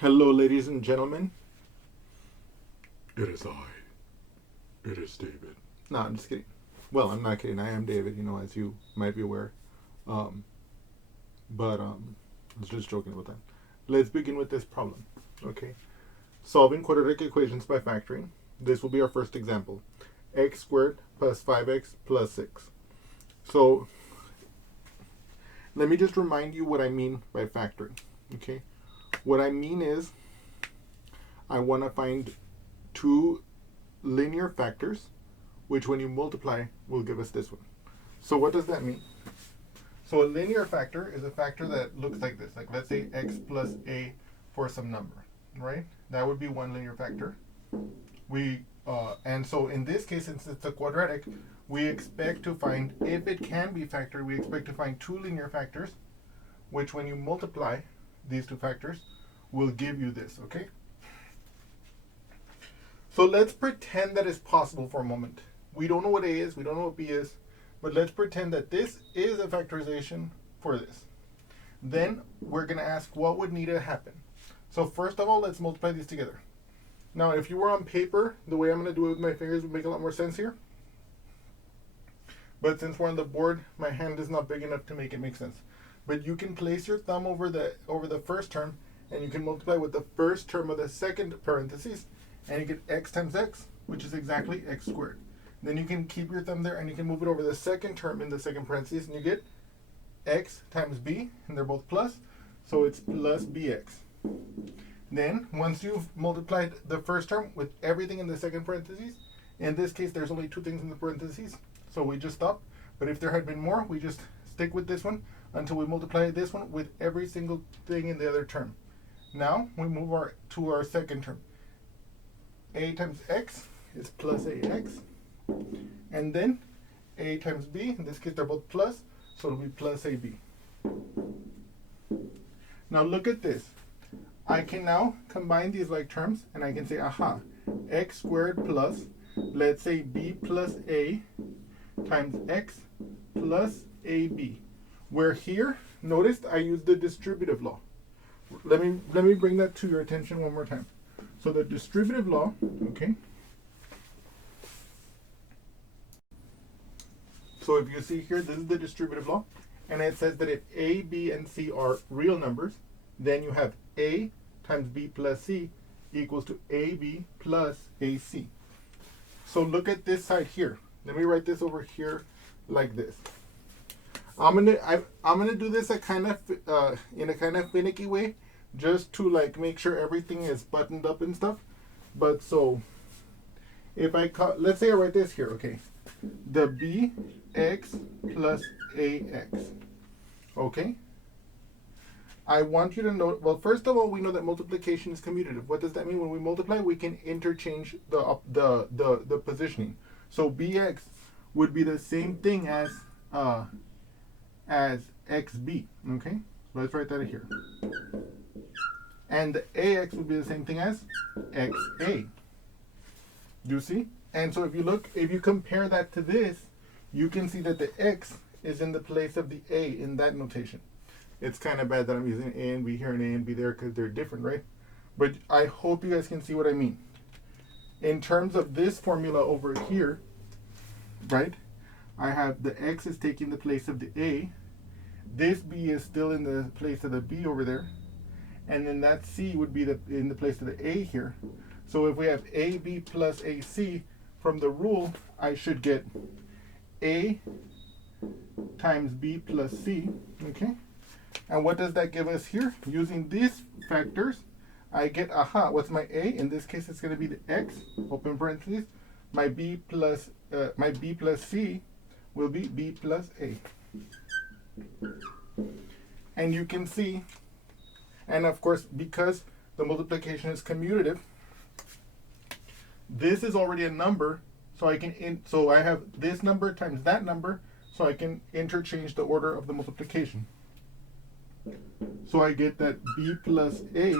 Hello, ladies and gentlemen. It is I. It is David. No, I'm just kidding. Well, I'm not kidding. I am David, as you might be aware. Um, but I was just joking about that. Let's begin with this problem. Okay. Solving quadratic equations by factoring. This will be our first example. X squared plus 5x plus 6. So, let me just remind you what I mean by factoring. Okay. What I mean is, I want to find two linear factors, which when you multiply will give us this one. So what does that mean? So a linear factor is a factor that looks like this. Like let's say x plus a for some number, right? That would be one linear factor. And so in this case, since it's a quadratic, we expect to find, if it can be factored, we expect to find two linear factors, which when you multiply these two factors will give you this, okay? So let's pretend that it's possible for a moment. We don't know what A is, we don't know what B is, but let's pretend that this is a factorization for this. Then we're going to ask what would need to happen. So first of all, let's multiply these together. Now, if you were on paper, the way I'm going to do it with my fingers would make a lot more sense here. But since we're on the board, my hand is not big enough to make it make sense. But you can place your thumb over the first term, and you can multiply with the first term of the second parentheses, and you get x times x, which is exactly x squared. Then you can keep your thumb there, and you can move it over the second term in the second parentheses, and you get x times b, and they're both plus, so it's plus bx. Then, once you've multiplied the first term with everything in the second parentheses, in this case there's only two things in the parentheses, so we just stop. But if there had been more, we just stick with this one until we multiply this one with every single thing in the other term. Now, we move to our second term. A times x is plus ax, and then a times b, in this case they're both plus, so it'll be plus ab. Now look at this. I can now combine these like terms, and I can say, aha, x squared plus, let's say b plus a times x plus ab. Where here, notice I used the distributive law. Let me bring that to your attention one more time. So the distributive law, okay. So if you see here, this is the distributive law, and it says that if a, b, and c are real numbers, then you have a times b plus c equals to ab plus ac. So look at this side here. Let me write this over here like this. I'm gonna do this in a kind of finicky way, just to like make sure everything is buttoned up and stuff. But so if let's say I write this here, okay, the bx plus ax, okay. I want you to know, well, first of all, we know that multiplication is commutative. What does that mean? When we multiply, we can interchange the positioning. So bx would be the same thing as xb, okay? Let's write that here. And the ax would be the same thing as xa. Do you see? And so if you compare that to this, you can see that the x is in the place of the a in that notation. It's kind of bad that I'm using a and b here and a and b there because they're different, right? But I hope you guys can see what I mean. In terms of this formula over here, right, I have the x is taking the place of the a, this b is still in the place of the b over there, and then that c would be in the place of the a here. So if we have ab plus ac, from the rule, I should get a times b plus c, okay? And what does that give us here? Using these factors, I get, aha, what's my a? In this case, it's going to be the x, open parentheses. My b plus c will be b plus a. And you can see, and of course, because the multiplication is commutative, this is already a number, so I have this number times that number, so I can interchange the order of the multiplication. So I get that b plus a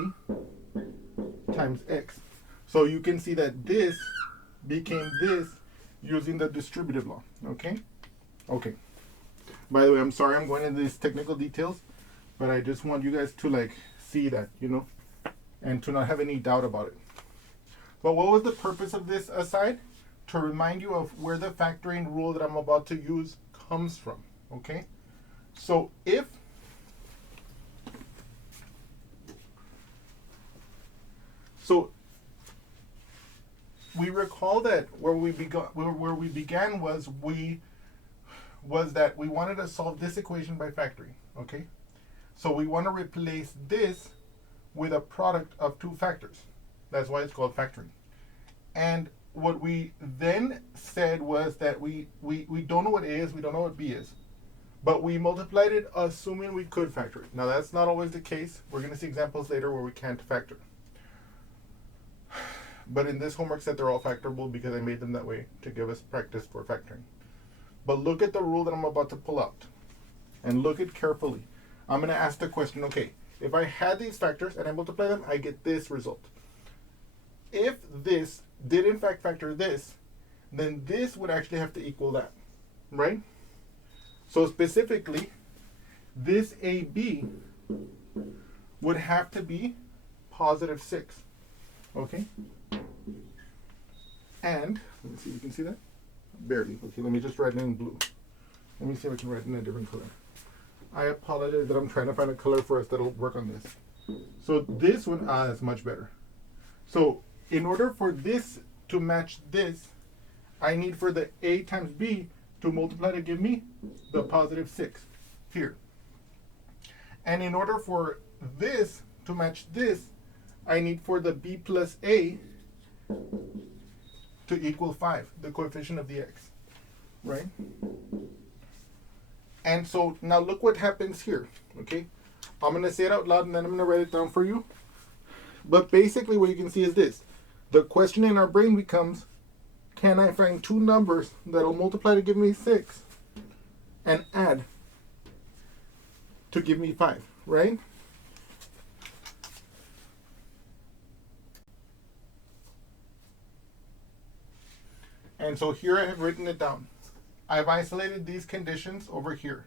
times x. So you can see that this became this using the distributive law, okay? Okay. By the way, I'm sorry I'm going into these technical details, but I just want you guys to like see that, and to not have any doubt about it. But what was the purpose of this aside? To remind you of where the factoring rule that I'm about to use comes from, okay? So if we recall that where we began was that we wanted to solve this equation by factoring, okay? So we want to replace this with a product of two factors. That's why it's called factoring. And what we then said was that we don't know what A is, we don't know what B is. But we multiplied it assuming we could factor it. Now that's not always the case. We're going to see examples later where we can't factor. But in this homework set, they're all factorable because I made them that way to give us practice for factoring. But look at the rule that I'm about to pull out. And look at carefully. I'm going to ask the question, okay, if I had these factors and I multiply them, I get this result. If this did in fact factor this, then this would actually have to equal that, right? So specifically, this AB would have to be positive 6, okay? And, let me see if you can see that. Barely. Okay, let me just write it in blue. Let me see if I can write it in a different color. I apologize that I'm trying to find a color for us that'll work on this. So this one, that's much better. So in order for this to match this, I need for the A times B to multiply to give me the positive 6 here. And in order for this to match this, I need for the B plus A to equal 5, the coefficient of the x, right? And so now look what happens here, okay? I'm going to say it out loud and then I'm going to write it down for you. But basically what you can see is this. The question in our brain becomes, can I find two numbers that will multiply to give me 6 and add to give me 5, right? And so here I have written it down. I've isolated these conditions over here.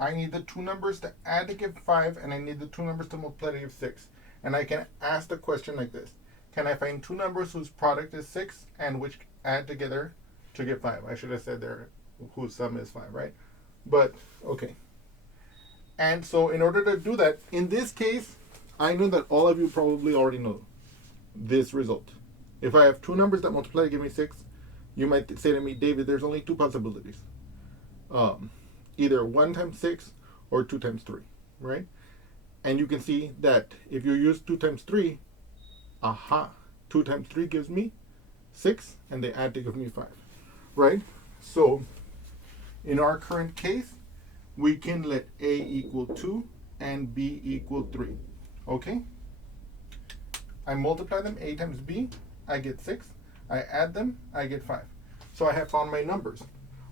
I need the two numbers to add to give 5, and I need the two numbers to multiply to give 6. And I can ask the question like this. Can I find two numbers whose product is 6 and which add together to give 5? I should have said there whose sum is 5, right? But, okay. And so in order to do that, in this case, I know that all of you probably already know this result. If I have two numbers that multiply to give me 6, you might say to me, David, there's only two possibilities. Either 1 times 6 or 2 times 3, right? And you can see that if you use 2 times 3, 2 times 3 gives me 6, and they add to give me 5, right? So in our current case, we can let A equal 2 and B equal 3, okay? I multiply them, A times B, I get 6. I add them, I get 5. So I have found my numbers.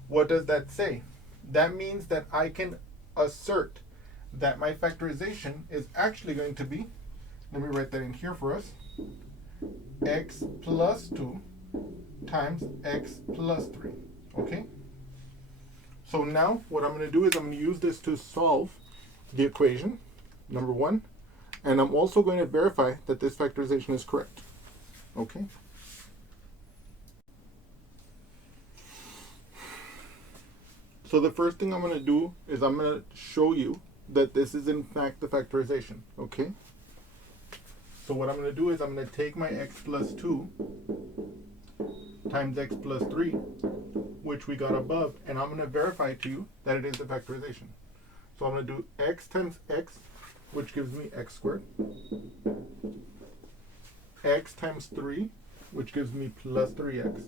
What does that say? That means that I can assert that my factorization is actually going to be, let me write that in here for us, x plus 2 times x plus 3, okay? So now what I'm going to do is I'm going to use this to solve the equation, number 1, and I'm also going to verify that this factorization is correct, okay? So the first thing I'm going to do is I'm going to show you that this is in fact the factorization, okay? So what I'm going to do is I'm going to take my x plus 2 times x plus 3, which we got above, and I'm going to verify to you that it is the factorization. So I'm going to do x times x, which gives me x squared, x times 3, which gives me plus 3x.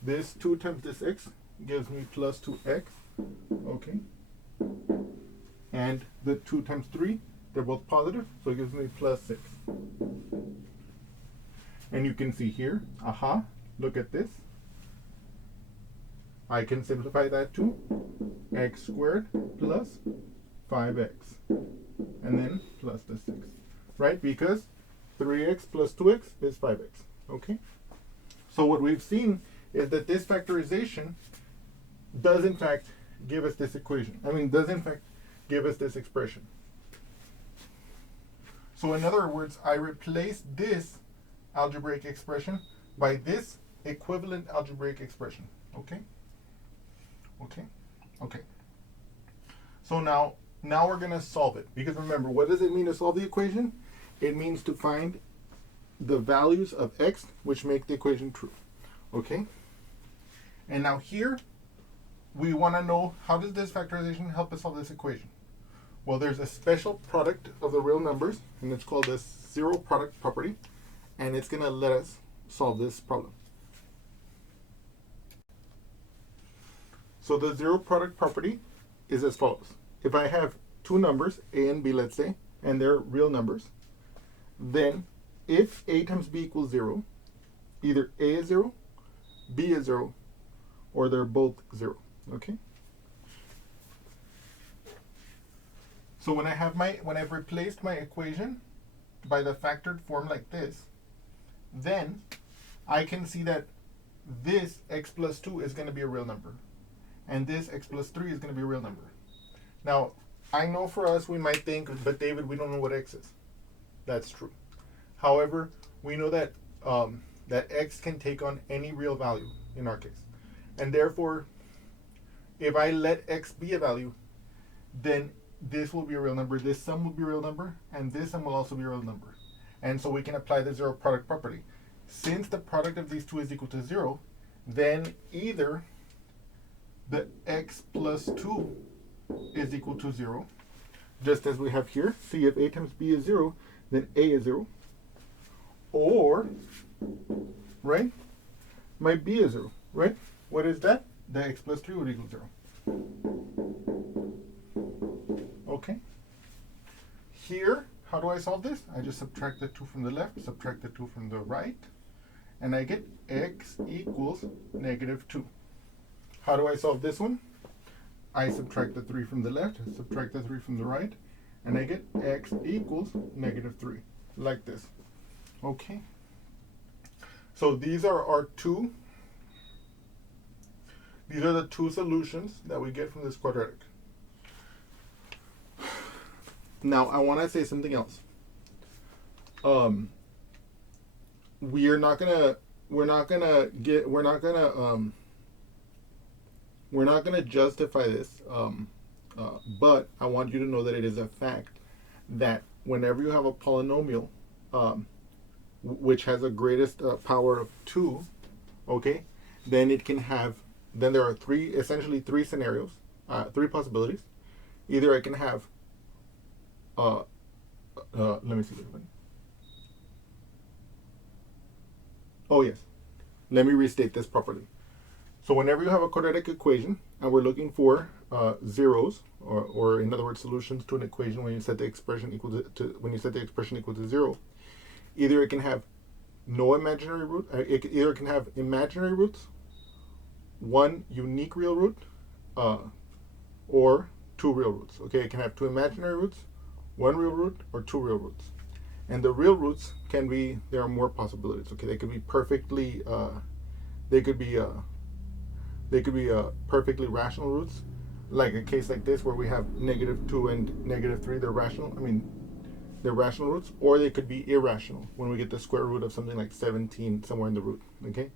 This 2 times this x gives me plus 2x, okay? And the 2 times 3, they're both positive, so it gives me plus 6. And you can see here, look at this. I can simplify that to x squared plus 5x, and then plus the 6, right? Because 3x plus 2x is 5x, okay? So what we've seen is that this factorization does in fact give us this equation. Does in fact give us this expression. So in other words, I replace this algebraic expression by this equivalent algebraic expression. Okay? Okay? Okay. So now we're going to solve it. Because remember, what does it mean to solve the equation? It means to find the values of x which make the equation true. Okay? And now here, we want to know, how does this factorization help us solve this equation? Well, there's a special product of the real numbers, and it's called the zero product property, and it's going to let us solve this problem. So the zero product property is as follows. If I have two numbers, a and b, let's say, and they're real numbers, then if a times b equals 0, either a is 0, b is 0, or they're both 0. Okay? So when I've replaced my equation by the factored form like this, then I can see that this x plus 2 is going to be a real number. And this x plus 3 is going to be a real number. Now, I know for us we might think, but David, we don't know what x is. That's true. However, we know that that x can take on any real value in our case. And therefore, if I let x be a value, then this will be a real number, this sum will be a real number, and this sum will also be a real number. And so we can apply the zero product property. Since the product of these two is equal to 0, then either the x plus 2 is equal to 0, just as we have here. See, if a times b is 0, then a is 0. Or, right, my b is 0, right? What is that? The x plus 3 would equal 0. Okay. Here, how do I solve this? I just subtract the 2 from the left, subtract the 2 from the right, and I get x equals negative 2. How do I solve this one? I subtract the 3 from the left, subtract the 3 from the right, and I get x equals negative 3, like this. Okay. So these are our two. These are the two solutions that we get from this quadratic. Now I want to say something else. We're not gonna justify this, but I want you to know that it is a fact that whenever you have a polynomial which has a greatest power of 2, okay, then there are essentially three scenarios, three possibilities. Either I can have let me see. Oh yes, let me restate this properly. So whenever you have a quadratic equation and we're looking for zeros, or in other words, solutions to an equation when you set the expression equal to 0, either it can have no imaginary root, either it can have imaginary roots, one unique real root, or two real roots. Okay, it can have two imaginary roots, one real root, or two real roots. And the real roots there are more possibilities. Okay, they could be perfectly perfectly rational roots, like a case like this where we have negative 2 and negative 3. They're rational. They're rational roots, or they could be irrational when we get the square root of something like 17 somewhere in the root. Okay,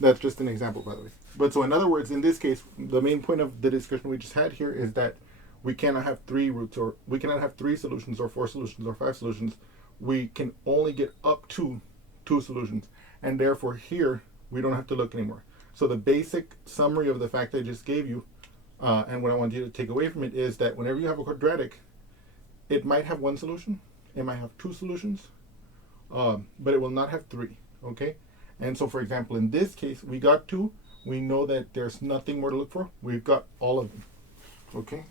that's just an example, by the way. But so in other words, in this case, the main point of the discussion we just had here is that we cannot have 3 roots, or we cannot have 3 solutions, or 4 solutions, or 5 solutions. We can only get up to 2 solutions, and therefore here we don't have to look anymore. So the basic summary of the fact I just gave you, and what I want you to take away from it, is that whenever you have a quadratic, it might have 1 solution, it might have 2 solutions, but it will not have 3. Okay, and so for example, in this case, we got 2. We know that there's nothing more to look for. We've got all of them. Okay,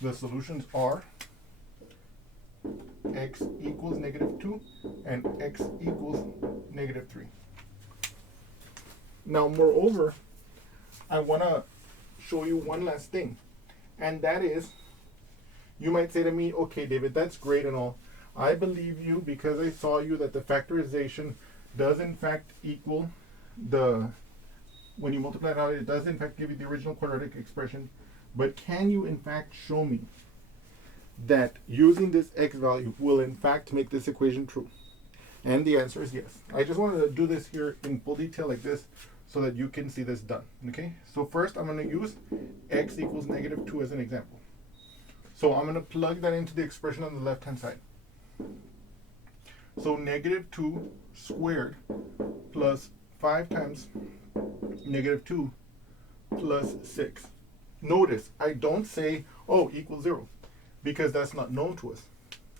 the solutions are x equals negative 2 and x equals negative 3. Now, moreover, I want to show you one last thing, and that is, you might say to me, okay, David, that's great and all. I believe you because I saw you that the factorization does in fact equal when you multiply it out, it does in fact give you the original quadratic expression. But can you in fact show me that using this x value will in fact make this equation true? And the answer is yes. I just wanted to do this here in full detail like this so that you can see this done. Okay, so first I'm going to use x equals -2 as an example. So I'm going to plug that into the expression on the left hand side. So -2 squared plus 5 times -2 plus 6. Notice I don't say, oh, equals 0, because that's not known to us.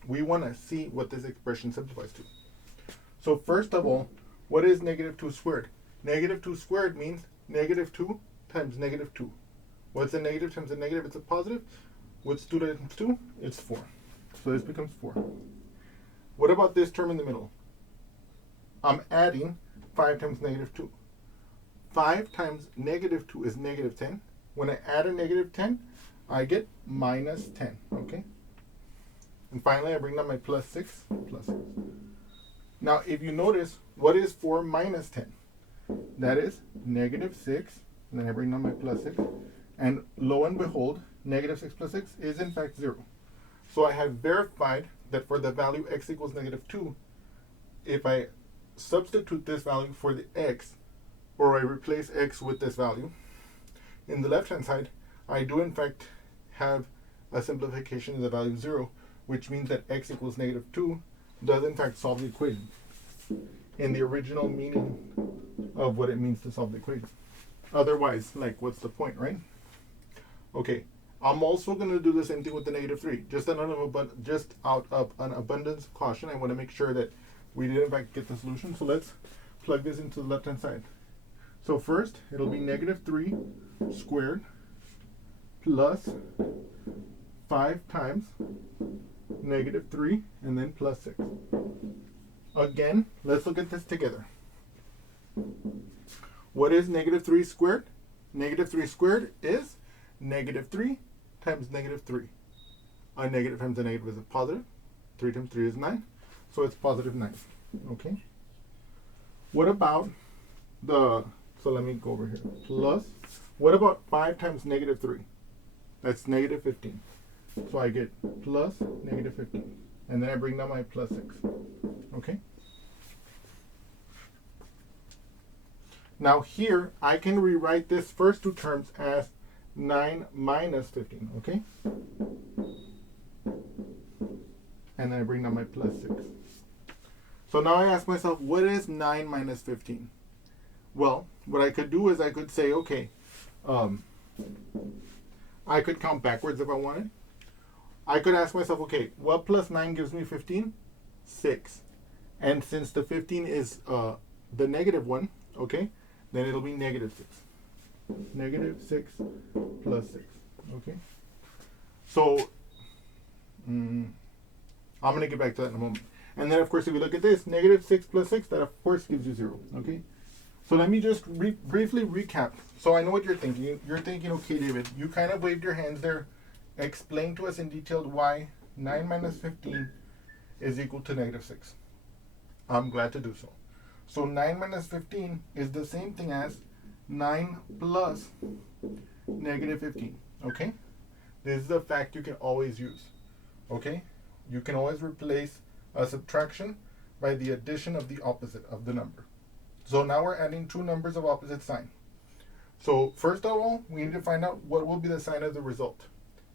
We want to see what this expression simplifies to. So first of all, what is -2 squared? -2 squared means -2 times -2. What's a negative times a negative? It's a positive. What's 2 times 2? It's 4. So this becomes 4. What about this term in the middle? I'm adding 5 times -2. 5 times -2 is -10. When I add a -10, I get -10, okay? And finally, I bring down my plus 6. Now, if you notice, what is 4 minus 10? That is -6, and then I bring down my plus 6. And lo and behold, -6 plus 6 is in fact 0. So I have verified that for the value x equals -2, if I substitute this value for the x, or I replace x with this value, in the left-hand side, I do in fact have a simplification of the value 0, which means that x equals -2 does in fact solve the equation in the original meaning of what it means to solve the equation. Otherwise, like, what's the point, right? Okay, I'm also going to do the same thing with the -3. Just out of an abundance of caution, I want to make sure that we did in fact get the solution. So let's plug this into the left-hand side. So first, it'll be -3 squared plus 5 times -3 and then plus 6. Again, let's look at this together. What is -3 squared? -3 squared is -3 times -3. A negative times a negative is a positive. 3 times 3 is 9. So it's +9. Okay. What about so let me go over here. Plus, what about 5 times -3? That's -15. So I get plus -15. And then I bring down my plus 6. Okay. Now here, I can rewrite this first two terms as 9 minus 15. Okay. And then I bring down my plus 6. So now I ask myself, what is 9 minus 15? Well, what I could do is I could say, okay, I could count backwards if I wanted. I could ask myself, okay, what plus 9 gives me 15? 6. And since the 15 is the negative one, okay, then it'll be -6. -6 plus 6. Okay. So, I'm going to get back to that in a moment. And then, of course, if you look at this, -6 plus 6, that, of course, gives you 0. Okay. So let me just briefly recap. So I know what you're thinking. You're thinking, okay, David, you kind of waved your hands there. Explain to us in detail why 9 minus 15 is equal to -6. I'm glad to do so. So 9 minus 15 is the same thing as 9 plus -15. Okay? This is a fact you can always use. Okay? You can always replace a subtraction by the addition of the opposite of the number. So now we're adding two numbers of opposite sign. So first of all, we need to find out what will be the sign of the result.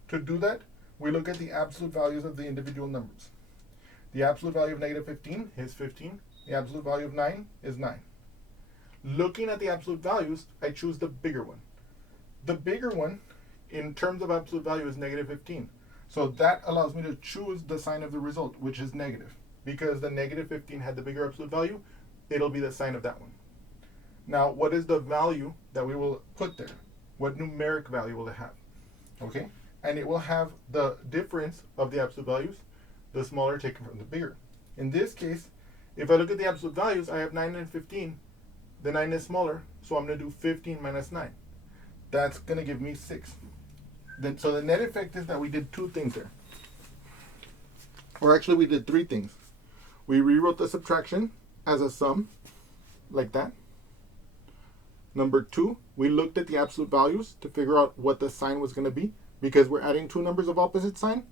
To do that, we look at the absolute values of the individual numbers. The absolute value of -15 is 15. The absolute value of 9 is 9. Looking at the absolute values, I choose the bigger one. The bigger one, in terms of absolute value, is -15. So that allows me to choose the sign of the result, which is negative. Because the -15 had the bigger absolute value, it'll be the sign of that one. Now, what is the value that we will put there? What numeric value will it have? Okay? And it will have the difference of the absolute values, the smaller taken from the bigger. In this case, if I look at the absolute values, I have 9 and 15. The 9 is smaller, so I'm going to do 15 minus 9. That's going to give me 6. So the net effect is that we did two things there. Or actually, we did three things. We rewrote the subtraction as a sum, like that. Number 2, we looked at the absolute values to figure out what the sign was going to be. Because we're adding two numbers of opposite sign,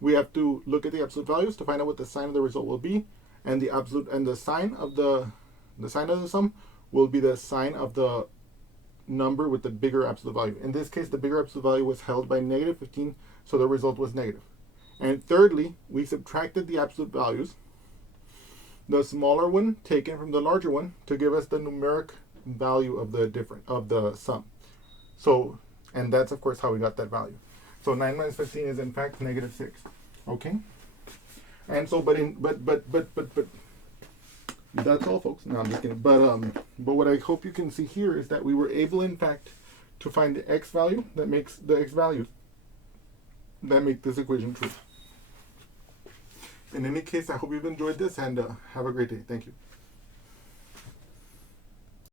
we have to look at the absolute values to find out what the sign of the result will be, and the absolute and the sign of the sum will be the sign of the number with the bigger absolute value. In this case, the bigger absolute value was held by negative 15, so the result was negative. And thirdly, we subtracted the absolute values, the smaller one taken from the larger one, to give us the numeric value of the sum. So, and that's of course how we got that value. So 9 minus 15 is in fact negative 6. Okay? And so, but that's all, folks. No, I'm just kidding. But what I hope you can see here is that we were able, in fact, to find the x value that makes the x values that make this equation true. In any case, I hope you've enjoyed this, and have a great day. Thank you.